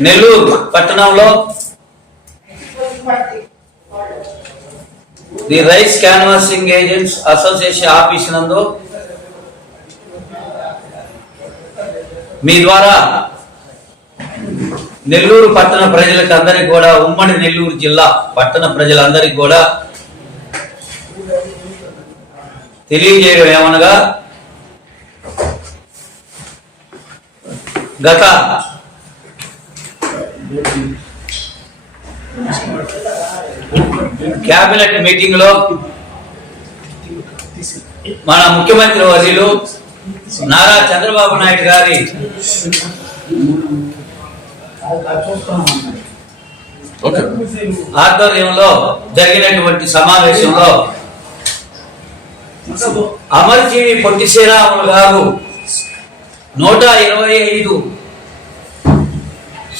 నెల్లూరు పట్టణంలో the rice canvassing agents association office నందు మీ ద్వారా నెల్లూరు పట్టణ ప్రజలకు అందరికి కూడా ఉమ్మడి నెల్లూరు జిల్లా పట్టణ ప్రజలందరికీ కూడా తెలియజేయడం ఏమనగా గత కేబినెట్ మీటింగ్లో మన ముఖ్యమంత్రి వర్యులు నారా చంద్రబాబు నాయుడు గారి ఆధ్వర్యంలో జరిగినటువంటి సమావేశంలో అమర్జీవి పొట్టి శ్రీరాములు గారు నూట ఇరవై ఐదు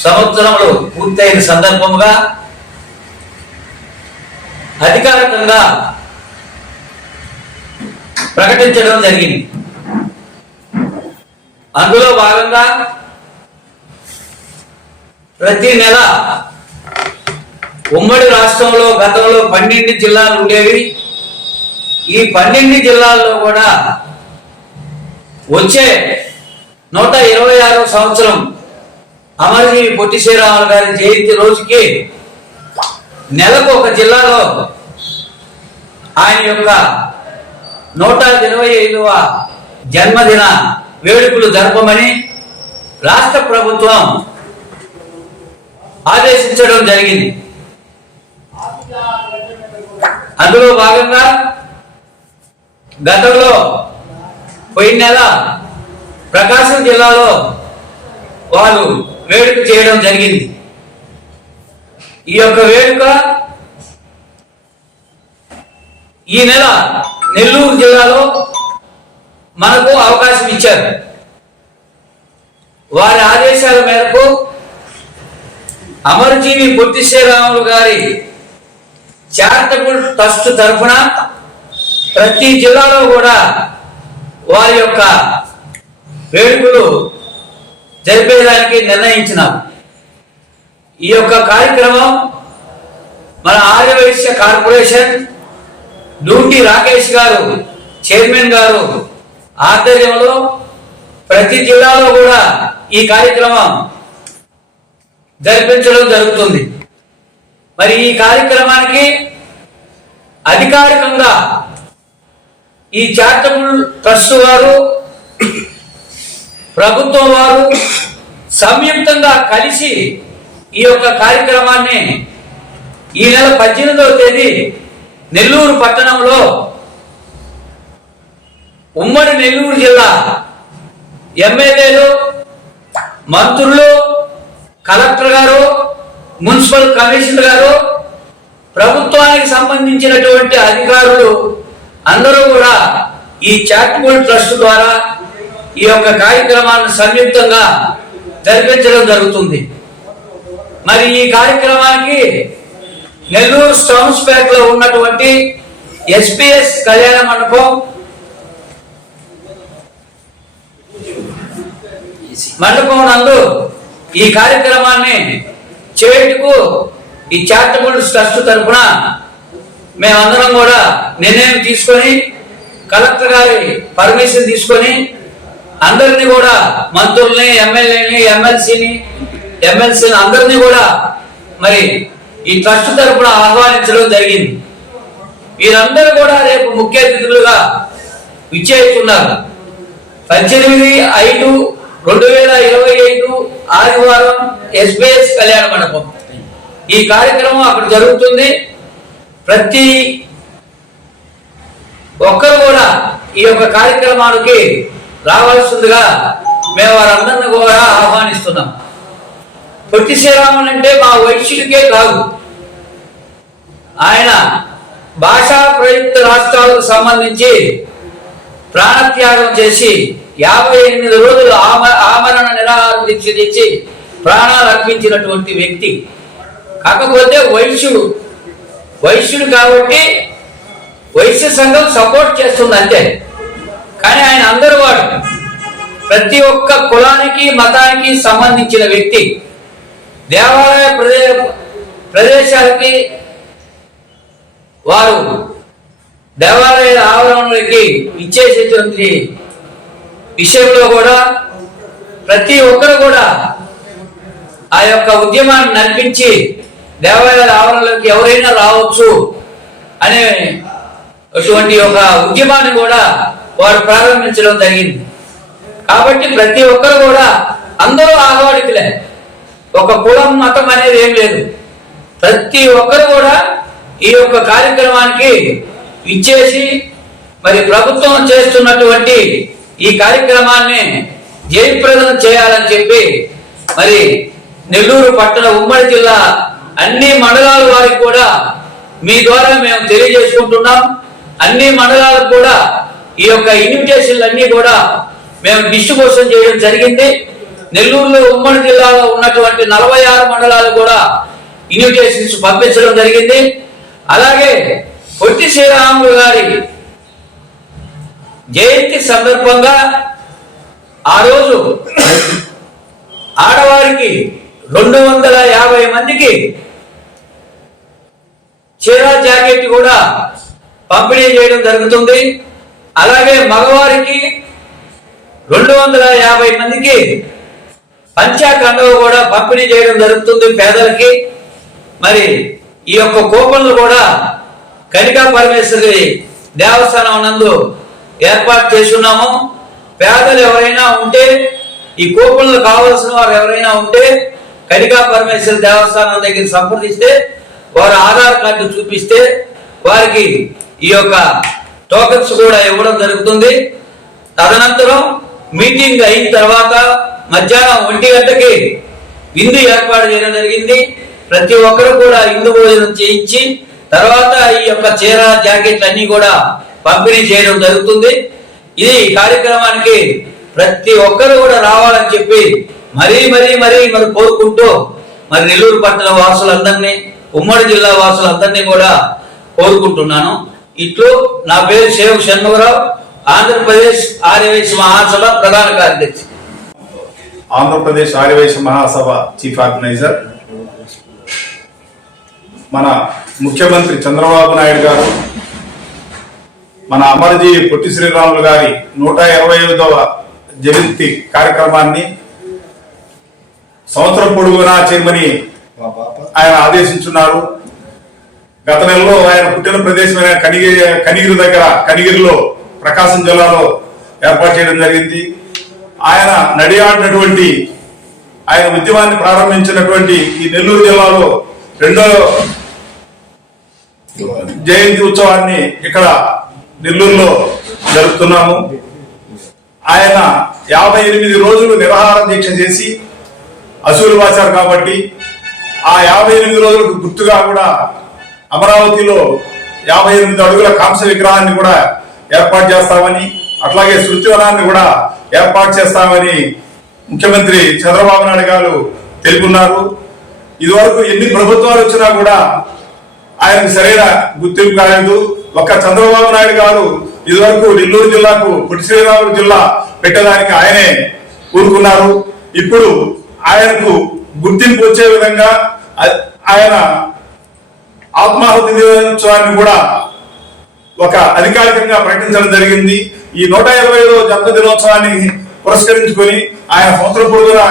సంవత్సరంలో పూర్తయిన సందర్భముగా అధికారికంగా ప్రకటించడం జరిగింది. అందులో భాగంగా ప్రతి నెల ఉమ్మడి రాష్ట్రంలో గతంలో పన్నెండు జిల్లాలు ఉండేవి. ఈ పన్నెండు జిల్లాల్లో కూడా వచ్చే నూట ఇరవై ఆరో సంవత్సరం అమరజీవి పొట్టి శ్రీరాములు గారి జయంతి రోజుకి నెలకు ఒక జిల్లాలో ఆయన యొక్క నూట ఇరవై ఐదవ జన్మదిన వేడుకలు జరపమని రాష్ట్ర ప్రభుత్వం ఆదేశించడం జరిగింది. అందులో భాగంగా గతంలో పోయిన నెల ప్రకాశం జిల్లాలో వారు వేడుక చేయడం జరిగింది. ఈ యొక్క వేడుక ఈ నెల నెల్లూరు జిల్లాలో మనకు అవకాశం ఇచ్చారు. వారి ఆదేశాల మేరకు అమరజీవి పొట్టి శ్రీరాములు గారి చారిటబుల్ ట్రస్ట్ తరఫున ప్రతి జిల్లాలో కూడా వారి యొక్క వేడుకలు జరిపేదానికి నిర్ణయించినారు. ఈ యొక్క కార్యక్రమం మన ఆర్యవైశ్య కార్పొరేషన్ డూటి రాకేష్ గారు చైర్మన్ గారు ఆధ్వర్యంలో ప్రతి జిల్లాలో కూడా ఈ కార్యక్రమం జరిపించడం జరుగుతుంది. మరి ఈ కార్యక్రమానికి అధికారికంగా ఈ చారిటబుల్ ట్రస్ట్ వారు ప్రభుత్వం వారు సంయుక్తంగా కలిసి ఈ యొక్క కార్యక్రమాన్ని ఈ నెల పద్దెనిమిదవ తేదీ నెల్లూరు పట్టణంలో ఉమ్మడి నెల్లూరు జిల్లా ఎమ్మెల్యేలు మంత్రులు కలెక్టర్ గారు మున్సిపల్ కమిషనర్ గారు ప్రభుత్వానికి సంబంధించినటువంటి అధికారులు అందరూ కూడా ఈ చారిటబుల్ ట్రస్ట్ ద్వారా ఈ యొక్క కార్యక్రమాన్ని సంయుక్తంగా జరిపించడం జరుగుతుంది. మరి ఈ కార్యక్రమానికి నెల్లూరు స్టౌన్స్ ప్యాక్లో ఉన్నటువంటి ఎస్పీఎస్ కళ్యాణ మండపం మండపం నందు ఈ కార్యక్రమాన్ని చేయుటకు ఈ చారిటబుల్ ట్రస్ట్ తరఫున మేమందరం కూడా నిర్ణయం తీసుకొని కలెక్టర్ గారి పర్మిషన్ తీసుకొని అందరినీ కూడా మంత్రుల్ని ఎమ్మెల్యేని ఎమ్మెల్సీని ఎమ్మెల్సీని అందరినీ కూడా మరి ఈ ట్రస్ట్ తరఫున ఆహ్వానించడం జరిగింది. వీరందరూ కూడా రేపు ముఖ్య అతిథులుగా విచ్చేస్తున్నారు. పద్దెనిమిది ఐదు రెండు వేల ఇరవై ఐదు ఆదివారం ఎస్బిఎస్ కళ్యాణ మండపం. ఈ కార్యక్రమం అక్కడ జరుగుతుంది. ప్రతి ఒక్కరు కూడా ఈ యొక్క కార్యక్రమానికి రావాల్సిందిగా మేము వారందరిని కూడా ఆహ్వానిస్తున్నాం. పొట్టి శ్రీరాములు అంటే మా వైశ్యుడికే కాదు. ఆయన భాషా ప్రయుక్త రాష్ట్రాలకు సంబంధించి ప్రాణత్యాగం చేసి యాభై ఎనిమిది రోజులు ఆమ ఆమరణ నిరాహారం దీక్ష తెచ్చి ప్రాణాలు అర్పించినటువంటి వ్యక్తి. కాకపోతే వైశ్యుడు వైశ్యుడు కాబట్టి వైశ్య సంఘం సపోర్ట్ చేస్తుంది అంతే. కానీ ఆయన అందరు వాడు. ప్రతి ఒక్క కులానికి మతానికి సంబంధించిన వ్యక్తి. దేవాలయ ప్రదే ప్రదేశాలకి వారు దేవాలయ ఆవరణలకి ఇచ్చేసేటువంటి విషయంలో కూడా ప్రతి ఒక్కరు కూడా ఆ యొక్క ఉద్యమాన్ని నడిపించి దేవాలయాల ఆవరణలోకి ఎవరైనా రావచ్చు అనే అటువంటి ఒక ఉద్యమాన్ని కూడా వారు ప్రారంభించడం జరిగింది. కాబట్టి ప్రతి ఒక్కరు కూడా అందరూ ఆహ్వానికులే ఒక కులం మతం అనేది ఏం లేదు. ప్రతి ఒక్కరు కూడా ఈ యొక్క కార్యక్రమానికి ఇచ్చేసి మరి ప్రభుత్వం చేస్తున్నటువంటి ఈ కార్యక్రమాన్ని జయప్రదం చేయాలని చెప్పి మరి నెల్లూరు పట్టణ ఉమ్మడి జిల్లా అన్ని మండలాల వారికి కూడా మీ ద్వారా మేము తెలియజేసుకుంటున్నాం. అన్ని మండలాలకు కూడా ఈ యొక్క ఇన్విటేషన్లన్నీ కూడా మేము డిస్ట్రిబ్యూషన్ చేయడం జరిగింది. నెల్లూరులో ఉమ్మడి జిల్లాలో ఉన్నటువంటి నలభై ఆరు మండలాలు కూడా ఇన్విటేషన్స్ పంపించడం జరిగింది. అలాగే పొట్టి శ్రీరాములు గారి జయంతి సందర్భంగా ఆ రోజు ఆడవారికి రెండు వందల యాభై మందికి చీర జాకెట్ కూడా పంపిణీ చేయడం జరుగుతుంది. అలాగే మగవారికి రెండు వందల యాభై మందికి పంచాకండవ కూడా పంపిణీ చేయడం జరుగుతుంది పేదలకి. మరి ఈ యొక్క కూపన్లు కూడా కనికా పరమేశ్వరి దేవస్థానం నందు ఏర్పాటు చేస్తున్నాము. పేదలు ఎవరైనా ఉంటే ఈ కూపన్లు కావలసిన వారు ఎవరైనా ఉంటే కనికా పరమేశ్వరి దేవస్థానం దగ్గర సంప్రదిస్తే వారు ఆధార్ కార్డు చూపిస్తే వారికి ఈ యొక్క టోకన్స్ కూడా ఇవ్వడం జరుగుతుంది. తదనంతరం మీటింగ్ అయిన తర్వాత మధ్యాహ్నం ఒంటి గంటకి విందు ఏర్పాటు చేయడం జరిగింది. ప్రతి ఒక్కరు కూడా విందు భోజనం చేయించి తర్వాత ఈ యొక్క చీర జాకెట్లు అన్ని కూడా పంపిణీ చేయడం జరుగుతుంది. ఇది కార్యక్రమానికి ప్రతి ఒక్కరు కూడా రావాలని చెప్పి మరీ మరీ మరీ మరి కోరుకుంటూ మరి నెల్లూరు పట్టణ వాసులందరినీ ఉమ్మడి జిల్లా వాసులందరినీ కూడా కోరుకుంటున్నాను. ఇట్లు నా పేరు శేవ్ షణ్ముగరావు ఆంధ్రప్రదేశ్ ఆర్యవైశ్య మహాసభ ప్రధాన కార్యదర్శి. Andhra Pradesh Aryavysya Mahasabha chief organiser. మన ముఖ్యమంత్రి చంద్రబాబు నాయుడు గారు మన అమరజీ పొట్టి శ్రీరాములు గారి నూట ఇరవై ఐదవ జయంతి కార్యక్రమాన్ని సంవత్సరం పొడుగునా చేయమని ఆయన ఆదేశించున్నారు. గత నెలలో ఆయన పుట్టిన ప్రదేశమైన కనిగి కనిగిరి దగ్గర కనిగిరిలో ప్రకాశం జిల్లాలో ఏర్పాటు చేయడం జరిగింది. ఆయన నడియాడినటువంటి ఆయన ఉద్యమాన్ని ప్రారంభించినటువంటి ఈ నెల్లూరు జిల్లాలో రెండో జయంతి ఉత్సవాన్ని ఇక్కడ నెల్లూరులో జరుపుతున్నాము. ఆయన యాభై ఎనిమిది రోజులు నిరాహార దీక్ష చేసి అసూలు వాచారు కాబట్టి ఆ యాభై ఎనిమిది రోజులకు గుర్తుగా కూడా అమరావతిలో యాభై ఎనిమిది అడుగుల కాంస విగ్రహాన్ని కూడా ఏర్పాటు చేస్తామని అట్లాగే శృతివనాన్ని కూడా ఏర్పాటు చేస్తామని ముఖ్యమంత్రి చంద్రబాబు నాయుడు గారు తెలుపున్నారు. ఇదివరకు ఎన్ని ప్రభుత్వాలు వచ్చినా కూడా ఆయనకు సరైన గుర్తింపు కాలేదు. ఒక్క చంద్రబాబు నాయుడు గారు ఇదివరకు నెల్లూరు జిల్లాకు పుట్టి శ్రీరాములు జిల్లా పెట్టడానికి ఆయనే కూరుకున్నారు ఇప్పుడు ఆయనకు గుర్తింపు వచ్చే విధంగా ఆయన ఆత్మాహుతి దినోత్సవాన్ని కూడా ఒక అధికారికంగా ప్రకటించడం జరిగింది. ఈ నూట ఇరవై ఐదో జన్మ దినోత్సవాన్ని పురస్కరించుకొని ఆయన సంవత్సరం పొడుగునా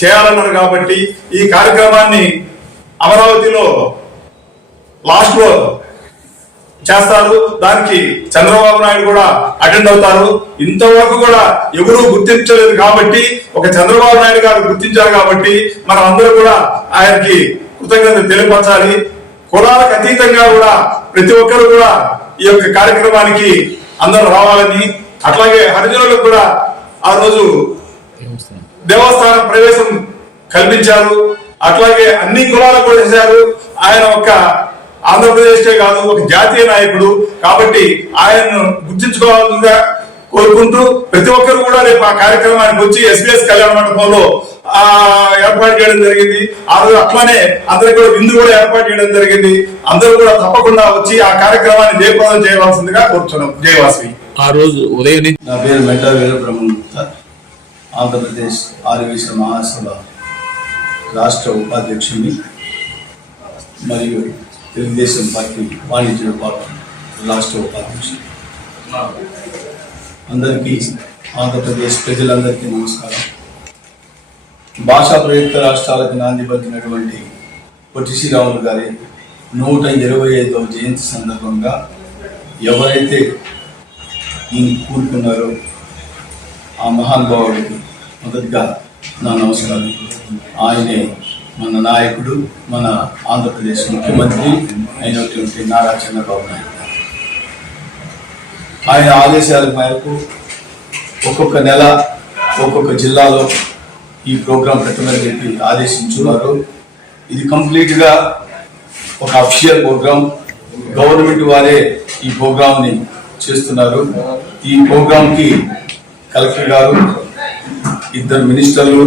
చేయాలన్నారు కాబట్టి ఈ కార్యక్రమాన్ని అమరావతిలో లాస్ట్లో చేస్తారు. దానికి చంద్రబాబు నాయుడు కూడా అటెండ్ అవుతారు. ఇంతవరకు కూడా ఎవరూ గుర్తించలేదు కాబట్టి ఒక చంద్రబాబు నాయుడు గారు గుర్తించారు కాబట్టి మనం అందరూ కూడా ఆయనకి కృతజ్ఞత తెలియపరచాలి. కులాలకు అతీతంగా కూడా ప్రతి ఒక్కరు కూడా ఈ యొక్క కార్యక్రమానికి అందరూ రావాలని అట్లాగే హరిజనులకు కూడా ఆ రోజు దేవస్థానం ప్రవేశం కల్పించారు. అట్లాగే అన్ని కులాలకు కూడా చేశారు. ఆయన ఒక ఆంధ్రప్రదేశ్ కాదు ఒక జాతీయ నాయకుడు. కాబట్టి ఆయనను గుర్తించుకోవాలిగా కోరుకుంటూ ప్రతి ఒక్కరు కూడా రేపు ఆ కార్యక్రమానికి వచ్చి ఎస్బీఎస్ కళ్యాణ మండపంలో ఆ ఏర్పాటు చేయడం జరిగింది. ఆ రోజు అట్లానే అందరికి కూడా విందు కూడా ఏర్పాటు చేయడం జరిగింది. అందరూ కూడా తప్పకుండా వచ్చి ఆ కార్యక్రమాన్ని జయప్రదం చేయవలసిందిగా కోరుతున్నాం జయవాసవి ఆ రోజు ఉదయం నా పేరు మెట్టా వీరబ్రహ్మగుప్త ఆంధ్రప్రదేశ్ ఆర్యవేశ్వర మహాసభ రాష్ట్ర ఉపాధ్యక్షుని మరియు తెలుగుదేశం పార్టీ వాణిజ్య విభాగం రాష్ట్ర ఉపాధ్యక్షుడు అందరికీ ఆంధ్రప్రదేశ్ ప్రజలందరికీ నమస్కారం. భాషా ప్రయుక్త రాష్ట్రాలకు నాంది పలికినటువంటి పొట్టి శ్రీరాములు గారి నూట ఇరవై ఐదవ జయంతి సందర్భంగా ఎవరైతే ఈయన కూరుకున్నారో ఆ మహానుభావుడికి మొదటిగా నా నమస్కారం. ఆయనే మన నాయకుడు మన ఆంధ్రప్రదేశ్ ముఖ్యమంత్రి అయినటువంటి నారా చంద్రబాబు నాయుడు. ఆయన ఆదేశాల మేరకు ఒక్కొక్క నెల ఒక్కొక్క జిల్లాలో ఈ ప్రోగ్రాం పెట్టమని చెప్పి ఆదేశించున్నారు. ఇది కంప్లీట్గా ఒక అఫిషియల్ ప్రోగ్రాం. గవర్నమెంట్ వారే ఈ ప్రోగ్రాంని చేస్తున్నారు. ఈ ప్రోగ్రాంకి కలెక్టర్ గారు ఇద్దరు మినిస్టర్లు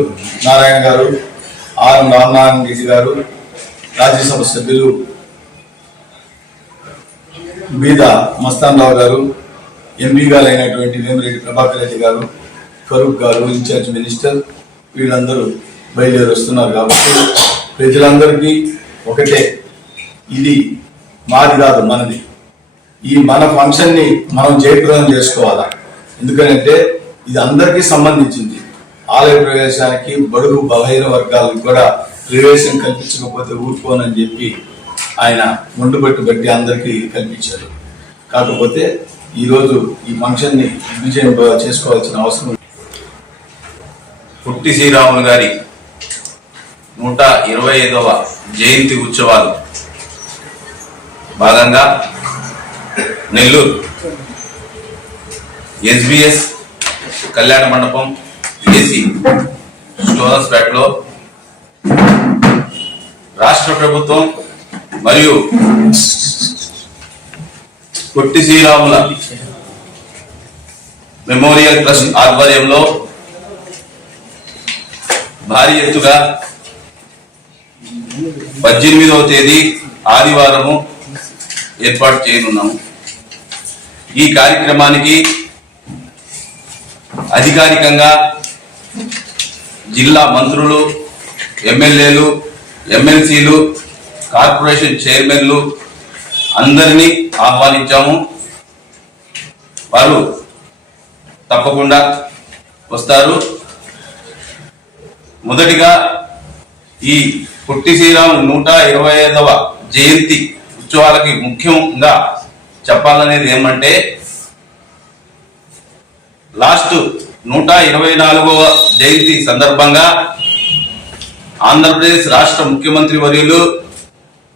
నారాయణ గారు ఆర్ రామనారాయణ రెడ్డి గారు రాజ్యసభ సభ్యులు మీద మస్తాన్ రావు గారు ఎంపీ గారు అయినటువంటి వేమిరెడ్డి ప్రభాకర్ రెడ్డి గారు ఫరూక్ గారు ఇన్ఛార్జ్ మినిస్టర్ వీళ్ళందరూ బయలుదేరి వస్తున్నారు కాబట్టి ప్రజలందరికీ ఒకటే ఇది మాది కాదు మనది. ఈ మన ఫంక్షన్ని మనం జయప్రదం చేసుకోవాలా? ఎందుకంటే ఇది అందరికీ సంబంధించింది. ఆలయ ప్రవేశానికి బడుగు బలహీన వర్గాలకు కూడా ప్రవేశం కల్పించకపోతే ఊరుకోనని చెప్పి ఆయన ముందుబట్టు బట్టి అందరికీ కల్పించారు. కాకపోతే ఈరోజు ఈ ఫంక్షన్ని విజయం చేసుకోవాల్సిన అవసరం పుట్టి శ్రీరాములు గారి నూట ఇరవై ఐదవ జయంతి ఉత్సవాలు. భాగంగా నెల్లూరు ఎస్బిఎస్ కళ్యాణ మండపం ఏసీ స్టోరస్పేటలో రాష్ట్ర ప్రభుత్వం మరియు పొట్టి శ్రీరాముల మెమోరియల్ ట్రస్ట్ ఆధ్వర్యంలో భారీ ఎత్తుగా పద్దెనిమిదవ తేదీ ఆదివారము ఏర్పాటు చేయనున్నాము. ఈ కార్యక్రమానికి అధికారికంగా జిల్లా మంత్రులు ఎమ్మెల్యేలు ఎమ్మెల్సీలు కార్పొరేషన్ చైర్మన్లు అందరినీ ఆహ్వానించాము. వారు తప్పకుండా వస్తారు. మొదటిగా ఈ పొట్టి శ్రీరాము నూట ఇరవై ఐదవ జయంతి ఉత్సవాలకి ముఖ్యంగా చెప్పాలనేది ఏమంటే లాస్ట్ నూట ఇరవై నాలుగవ జయంతి సందర్భంగా ఆంధ్రప్రదేశ్ రాష్ట్ర ముఖ్యమంత్రి వర్యులు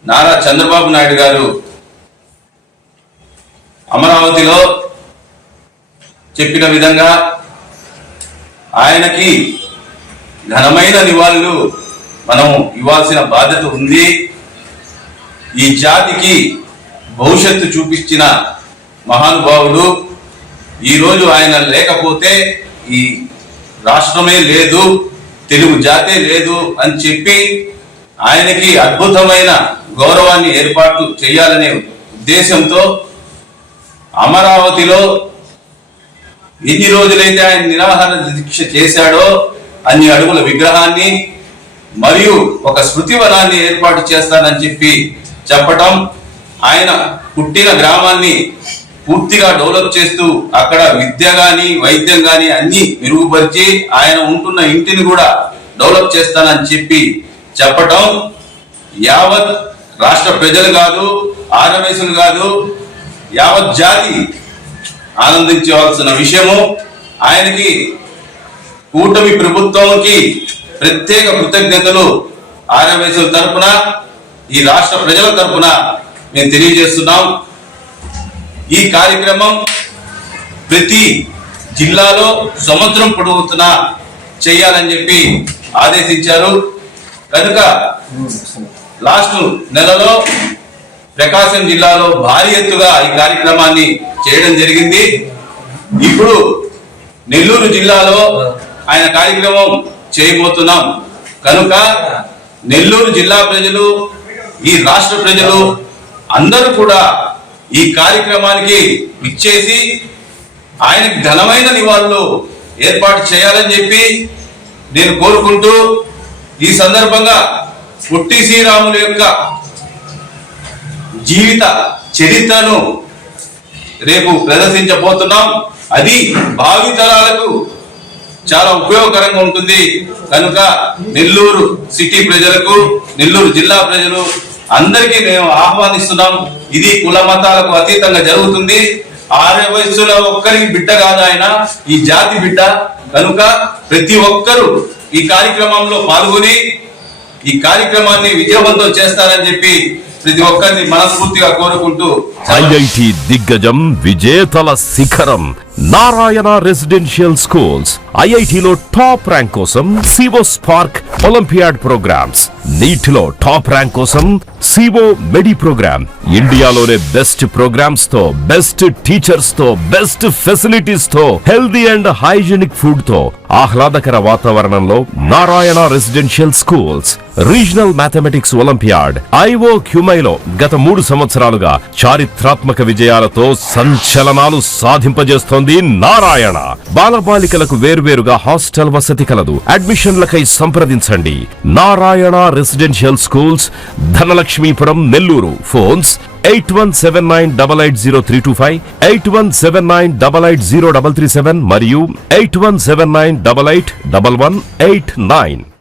నారా చంద్రబాబు నాయుడు గారు అమరావతిలో చెప్పిన విధంగా ఆయనకి ఘనమైన నివాళులు మనం ఇవ్వాల్సిన బాధ్యత ఉంది. ఈ జాతికి భవిష్యత్తు చూపించిన మహానుభావుడు. ఈరోజు ఆయన లేకపోతే ఈ రాష్ట్రమే లేదు తెలుగు జాతే లేదు అని చెప్పి ఆయనకి అద్భుతమైన గౌరవాన్ని ఏర్పాటు చేయాలనే ఉద్దేశంతో అమరావతిలో ఎన్ని రోజులైతే ఆయన నిరాహార దీక్ష చేశాడో అన్ని అడుగుల విగ్రహాన్ని మరియు ఒక స్మృతివనాన్ని ఏర్పాటు చేస్తానని చెప్పి చెప్పటం ఆయన పుట్టిన గ్రామాన్ని పూర్తిగా డెవలప్ చేస్తూ అక్కడ విద్య గాని వైద్యం గాని అన్ని మెరుగుపరిచి ఆయన ఉంటున్న ఇంటిని కూడా డెవలప్ చేస్తానని చెప్పి చెప్పటం యావత్ రాష్ట్ర ప్రజలు కాదు ఆర్ఎంఎస్లు కాదు యావత్ జాతి ఆనందించవలసిన విషయము ఆయనకి కూటమి ప్రభుత్వంకి ప్రత్యేక కృతజ్ఞతలు ఆర్యవేశుల తరపున ఈ రాష్ట్ర ప్రజల తరపున మేము తెలియజేస్తున్నాం. ఈ కార్యక్రమం ప్రతి జిల్లాలో సంవత్సరం పొడవుతున్న చేయాలని చెప్పి ఆదేశించారు. కనుక లాస్ట్ నెలలో ప్రకాశం జిల్లాలో భారీ ఎత్తుగా ఈ కార్యక్రమాన్ని చేయడం జరిగింది. ఇప్పుడు నెల్లూరు జిల్లాలో ఆయన కార్యక్రమం చేయబోతున్నాం. కనుక నెల్లూరు జిల్లా ప్రజలు ఈ రాష్ట్ర ప్రజలు అందరూ కూడా ఈ కార్యక్రమానికి ఇచ్చేసి ఆయనకి ఘనమైన నివాళులు ఏర్పాటు చేయాలని చెప్పి నేను కోరుకుంటూ ఈ సందర్భంగా పుట్టి శ్రీరాములు యొక్క జీవిత చరిత్రను రేపు ప్రదర్శించబోతున్నాం. అది భావితరాలకు చాలా ఉపయోగకరంగా ఉంటుంది. కనుక నెల్లూరు సిటీ ప్రజలకు నెల్లూరు జిల్లా ప్రజలు అందరికీ మేము ఆహ్వానిస్తున్నాం. ఇది కుల మతాలకు అతీతంగా జరుగుతుంది. ఆరే వయస్సులో ఒక్కరికి బిడ్డ కాదు ఆయన ఈ జాతి బిడ్డ. కనుక ప్రతి ఒక్కరూ ఈ కార్యక్రమంలో పాల్గొని ఈ కార్యక్రమాన్ని విజయవంతం చేస్తారని చెప్పి ప్రతి ఒక్కరిని మనస్ఫూర్తిగా కోరుకుంటూ ఐఐటి దిగ్గజం విజేతల శిఖరం నారాయణ రెసిడెన్షియల్ స్కూల్స్ ఐఐటిలో టాప్ ర్యాంక్ కోసం సివో స్పార్క్ ఒలింపియాడ్ ప్రోగ్రామ్స్ నీటిలో టాప్ ర్యాంక్ కోసం సివో మెడి ప్రోగ్రామ్ ఇండియాలోనే బెస్ట్ ప్రోగ్రామ్స్తో బెస్ట్ టీచర్స్తో బెస్ట్ ఫెసిలిటీస్తో హెల్దీ అండ్ హైజీనిక్ ఫుడ్తో ఆహ్లాదకర వాతావరణంలో Narayana residential schools regional mathematics olympiad I క్యూమైలో గత మూడు సంవత్సరాలుగా చారిత్రాత్మక విజయాలతో సంచలనాలు సాధింపజేస్తోంది నారాయణ. బాలబాలికలకు వేర్వేరుగా హాస్టల్ వసతి కలదు. అడ్మిషన్లకై సంప్రదించండి. Narayana residential schools Dhanalakshmipuram Nellore. Phones eight one seven nine double eight zero three two five eight one seven nine double eight zero double three seven మరియు eight one seven nine double eight double one eight nine.